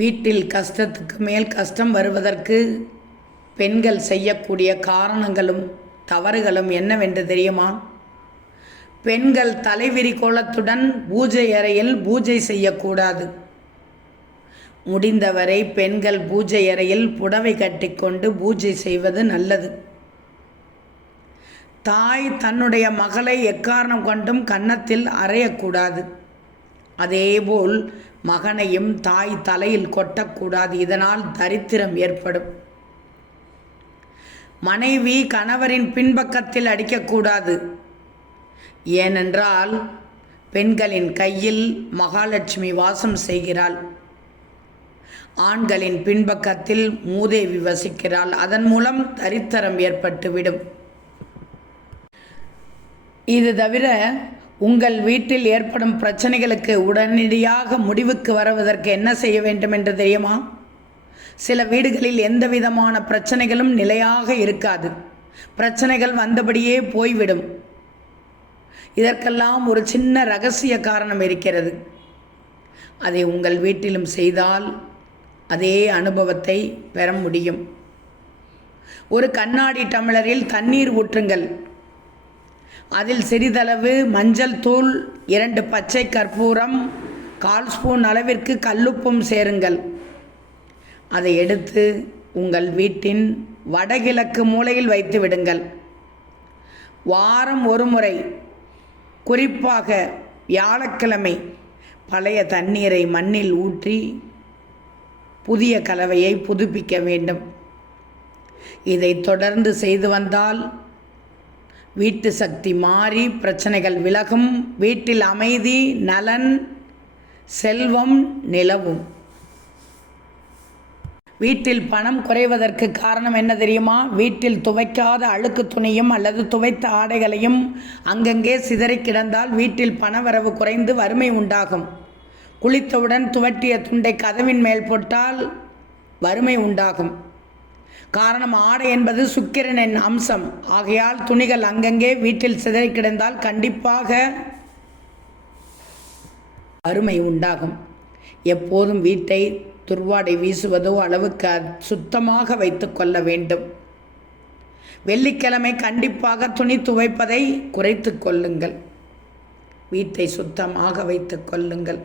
வீட்டில் கஷ்டத்துக்கு மேல் கஷ்டம் வருவதற்கு பெண்கள் செய்யக்கூடிய காரணங்களும் தவறுகளும் என்னவென்று தெரியுமா? பெண்கள் தலைவிரி கோலத்துடன் பூஜை அறையில் பூஜை செய்யக்கூடாது. முடிந்தவரை பெண்கள் பூஜை அறையில் புடவை கட்டிக்கொண்டு பூஜை செய்வது நல்லது. தாய் தன்னுடைய மகளை எக்காரணம் கொண்டும் கன்னத்தில் அறையக்கூடாது. அதேபோல் மகனையும் தாய் தலையில் கொட்டக்கூடாது. இதனால் தரித்திரம் ஏற்படும். மனைவி கணவரின் பின்பக்கத்தில் அடிக்கக்கூடாது. ஏனென்றால் பெண்களின் கையில் மகாலட்சுமி வாசம் செய்கிறாள். ஆண்களின் பின்பக்கத்தில் மூதேவி வசிக்கிறாள். அதன் மூலம் தரித்திரம் ஏற்பட்டுவிடும். இது தவிர உங்கள் வீட்டில் ஏற்படும் பிரச்சனைகளுக்கு உடனடியாக முடிவுக்கு வருவதற்கு என்ன செய்ய வேண்டும் என்று தெரியுமா? சில வீடுகளில் எந்த விதமான பிரச்சனைகளும் நிலையாக இருக்காது. பிரச்சனைகள் வந்தபடியே போய்விடும். இதற்கெல்லாம் ஒரு சின்ன ரகசிய காரணம் இருக்கிறது. அதை உங்கள் வீட்டிலும் செய்தால் அதே அனுபவத்தை பெற முடியும். ஒரு கண்ணாடி டம்ளரில் தண்ணீர் ஊற்றுங்கள். அதில் சிறிதளவு மஞ்சள் தூள், 2 பச்சை கற்பூரம், 1/4 ஸ்பூன் அளவிற்கு கல்லுப்பும் சேருங்கள். அதை எடுத்து உங்கள் வீட்டின் வடகிழக்கு மூலையில் வைத்து விடுங்கள். வாரம் ஒரு முறை, குறிப்பாக வியாழக்கிழமை, பழைய தண்ணீரை மண்ணில் ஊற்றி புதிய கலவையை புதுப்பிக்க வேண்டும். இதை தொடர்ந்து செய்து வந்தால் வீட்டு சக்தி மாறி பிரச்சனைகள் விலகும். வீட்டில் அமைதி, நலன், செல்வம் நிலவும். வீட்டில் பணம் குறைவதற்கு காரணம் என்ன தெரியுமா? வீட்டில் துவைக்காத அழுக்கு துணியும் அல்லது துவைத்த ஆடைகளையும் அங்கங்கே சிதறி கிடந்தால் வீட்டில் பணவரவு குறைந்து வறுமை உண்டாகும். குளித்தவுடன் துவட்டிய துண்டை கதவின் மேல் போட்டால் வறுமை உண்டாகும். காரணம், ஆடை என்பது சுக்கிரனின் அம்சம். ஆகையால் துணிகள் அங்கங்கே வீட்டில் சிதறி கிடந்தால் கண்டிப்பாக வறுமை உண்டாகும். எப்போதும் வீட்டை துர்வாடை வீசுவதோ அளவுக்கு சுத்தமாக வைத்து கொள்ள வேண்டும். வெள்ளிக்கிழமை கண்டிப்பாக துணி துவைப்பதை குறைத்து கொள்ளுங்கள். வீட்டை சுத்தமாக வைத்து கொள்ளுங்கள்.